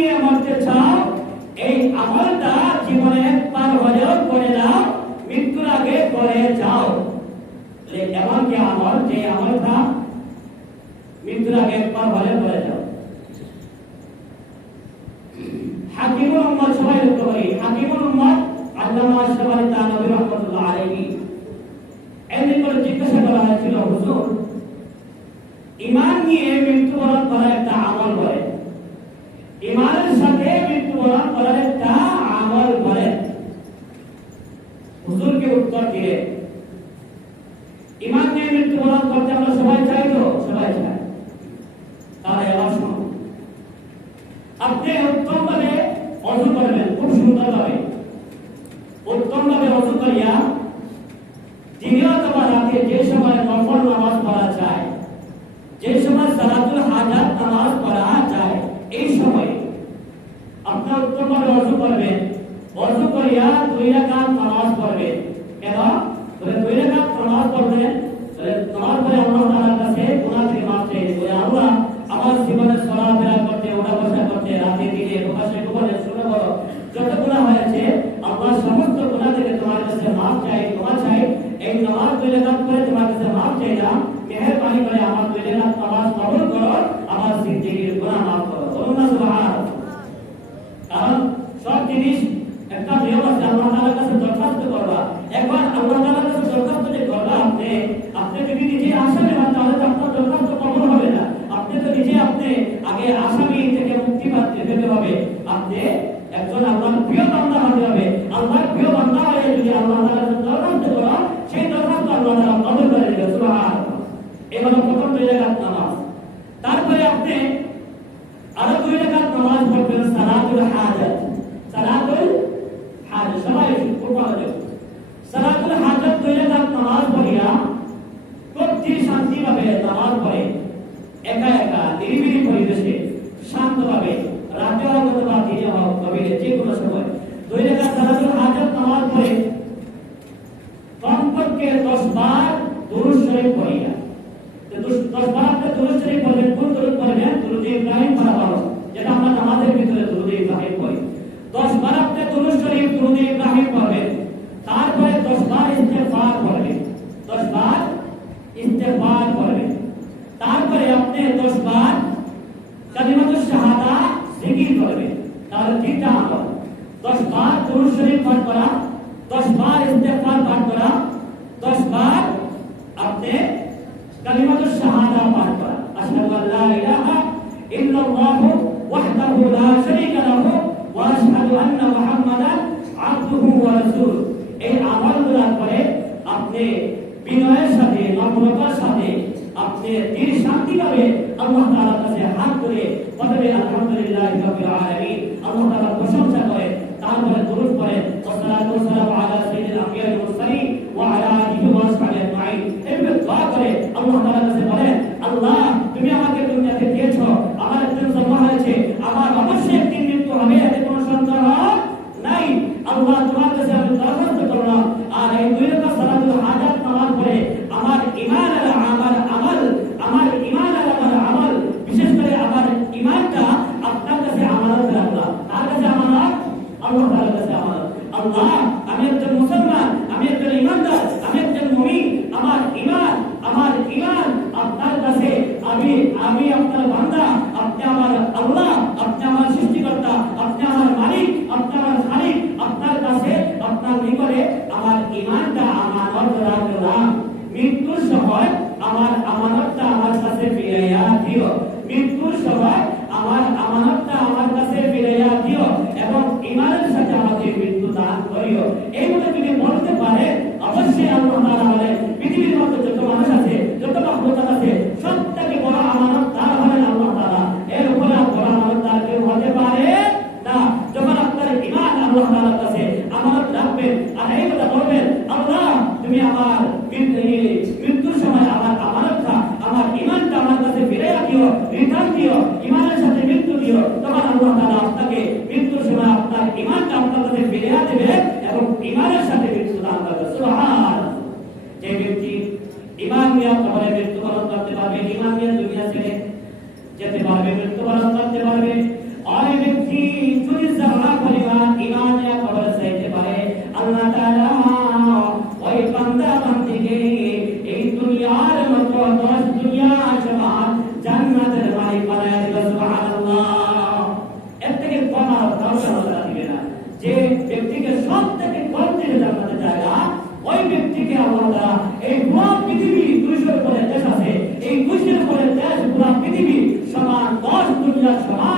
নিয়ে মরতে চাও, এই আমলটা জীবনে একবার হলেও করে নাও, মৃত্যুর আগে করে যাও। এমন কি আমল, যে আমলটা মৃত্যুর আগে একবার হলে করে যাও। হাকিমুল উম্মত, সবাই লক্ষ্য করি, হাকিমুল উম্মত আল্লামা আশরাফ আলী থানভী রাহমাতুল্লাহ আলাইহি, এমনি করে জিজ্ঞাসা করা হয়েছিল, হুজুর ঈমান নিয়ে মৃত্যুবরণ করা একটা আমল বলেন, ঈমানের সাথে মৃত্যুবরণ করার একটা আমল বলেন। হুজুরকে উত্তর দিয়ে, ঈমান নিয়ে মৃত্যুবরণ করতে আমরা সবাই চাই তো? সবাই চাই। তাহলে এবার শুনুন, আপনি উত্তম ভাবে ওযু করবেন, খুব সুন্দর ভাবে উত্তম ভাবে ওযু করিয়া দিনে অথবা রাতে যে সময় নফল নামাজ পড়া যায়, যে সময় সালাতুল হাজাত নামাজ পড়া যায়, এই সময় আপনি উত্তম ভাবে ওযু করবেন। ওযু করিয়া 2 রাকাত নামাজ পড়বেন। কেন? বলে 2 রাকাত নামাজ পড়বেন, নামাজ পড়ে আল্লাহ তাআলার কাছে গুনাহ থেকে মাফ চাইবেন। বলে আল্লাহ, আমার জীবনে চলাফেরা করতে, ওঠা বসা করতে, রাতে দিনে প্রকাশে গোপনে ছোট বড় যত গুনাহ হয়েছে, আল্লাহ সমস্ত গুনাহ থেকে তোমার কাছে মাফ চাই, দোয়া চাই। এই নামাজ 2 রাকাত করে তোমার কাছে মাফ চাইলাম, মেহেরবানি করে আমার 2 রাকাত নামাজ কবুল করো, আমার জিন্দেগীর গুনাহ মাফ করো। বলুন না সুবহানাল্লাহ। কারণ সব জিনিস একটা নিয়ম আছে, আল্লাহ তাআলার কাছে দরখাস্ত করবা। একবার আল্লাহ তাআলার কাছে দরখাস্ত যে করবা, আপনি যদি নিজে আসামি হন, তাহলে তো আপনার দরখাস্ত কবুল হবে না। আপনি তো নিজে আগে আসামি থেকে মুক্তি পেতে হবে। আপনি একজন আল্লাহর প্রিয় বান্দা হতে হবে। আল্লাহর প্রিয় বান্দা হয়ে যদি আল্লাহ তাআলার কাছে দরখাস্ত করো, সেই দরখাস্ত আল্লাহ তাআলা কবুল করে নেবেন। সুবহানাল্লাহ। এবার প্রথম 2 রাকাত নামাজ, তারপরে আপনি আরো 2 রাকাত নামাজ পড়বেন সালাতুল হাজাত। সালাতুল হাজাত সবাই খুব ভালো দেখুন। সালাতুল হাজাত 2 রাকাত নামাজ পড়িয়া প্রতি শান্তি ভাবে নামাজ পড়ে, একা একা নিরিবিলি পরিবেশে শান্তভাবে, রাতে হোক অথবা দিনে হোক, গভীরে যে কোনো সময় 2 রাকাত সালাতুল হাজাত নামাজ পড়ে কমপক্ষে 10 বার দুরূদ শরীফ পড়িয়া। 10 বার আপনি দুরূদ শরীফ পড়বেন। কোন দুরূদ পড়বেন? দুরূদ ইব্রাহিম পড়া ভালো, যেটা আমরা নামাজের ভিতরে দুরূদ ইব্রাহিম পড়ি। 10 বার আপনি দুরূদ শরীফ, দুরূদ ইব্রাহিম পড়বেন। তারপরে 10 বার ইস্তেগফার পড়বেন, 10 বার ইস্তেগফার পড়বেন। তারপরে আপনি 10 বার কালিমাতুশ শাহাদা জিকির করবেন। তাহলে 3টা আমল, 10 বার দুরূদ শরীফ পাঠ করা, 10 বার ইস্তেগফার পাঠ করা, 10 বার আপনি কালিমাতুশ শাহাদা পাঠ করা। আশহাদু আল্লা ইলাহা ইল্লাল্লাহু ওয়াহদাহু লা শারীকা লাহু ওয়া আশহাদু আন্না মুহাম্মাদান আবদুহু ওয়া রাসূলুহু। এই আমলগুলো করে আপনি বিনয়ের সাথে, নম্রতার সাথে, আপনি দিল শান্তি পাবে আল্লাহ তাআলার কাছে হাত ধরে বলবে আলহামদুলিল্লাহি রাব্বিল আলামিন, আল্লাহ তাআলার প্রশংসা করে। তারপরে দুরূদ পড়েন, ওয়াসসালাতু ওয়াসসালামু আলা সাইয়্যিদিল আমবিয়া ওয়াল মুরসালিন ওয়া আলা আলিহি ওয়া সাহবিহি আজমাইন। এভাবে দোয়া করে আল্লাহ তাআলার কাছে বলেন, আল্লাহ তুমি আমাকে দুনিয়াতে দিয়েছো, আমার একজন জন্ম হয়েছে, আমার অবশ্যই একদিন মৃত্যু হবে, এতে কোনো সন্দেহ নাই। আল্লাহ তোমার কাছে আমি দরখাস্ত করলাম, আর এই 2 রাকাত সালাতুল হাজাত নামাজ পড়ে আমার ঈমান আর আমার আমল, আমার ঈমান আর আমার আমল, বিশেষ করে আমার ঈমানটা আপনার কাছে আমানত রাখলাম। তার কাছে আমানত, আল্লাহ তাআলার কাছে আমানত। আল্লাহ, আমি একজন মুসলমান, আমি একজন ঈমানদার, আমি একজন মুমিন, আমার ঈমান আপনার কাছে, আমি আপনার বান্দা, আপনি আমার আল্লাহ, আপনি আমার সৃষ্টিকর্তা, আপনি আমার মালিক, আপনি আমার খালিক, আপনার কাছে, আপনার নিকটে আমার ঈমানটা আমানত রাখলাম। মৃত্যুর সময় আমার আমানতটা আমার কাছে ফিরাইয়া দিও, মৃত্যুর সময় আমার আমানতটা আমার কাছে ফিরাইয়া দিও, এবং ঈমানের সাথে আমাকে মৃত্যু দান করিও। এইগুলো যদি বলতে পারে, অবশ্যই আল্লাহ তাআলা বলেন পৃথিবীর মধ্যে যত মানুষ আছে, যত মাখলুকাত আছে, সবথেকে বড় আমানত তার হলেন আল্লাহ তাআলা। এর উপরে বড় আমানত তার কেউ হতে পারে না। যখন আপনার ঈমান আল্লাহ তাআলার কাছে আমানত রাখবেন আর এই কথা বলবেন, আল্লাহ তুমি আমার মৃত্যুর সময় আমার আমানতটা, আমার ঈমানটা আমার কাছে ফিরাইয়া দিও, রিটার্ন দিও, ঈমানের সাথে মৃত্যু দিও, তখন আল্লাহ তাআলা আপনাকে মৃত্যুর সময় আপনার ঈমানটা আপনার কাছে ফিরাইয়া দেবে এবং ঈমানের সাথে মৃত্যু দান করবে। সুবহানাল্লাহ। যে ব্যক্তি ঈমান নিয়ে কবরে মৃত্যুবরণ করতে পারবে, ঈমান নিয়ে দুনিয়া ছেড়ে যেতে পারবে, মৃত্যুবরণ করতে পারবে, আর এই ব্যক্তি দুনিয়ার সমাজ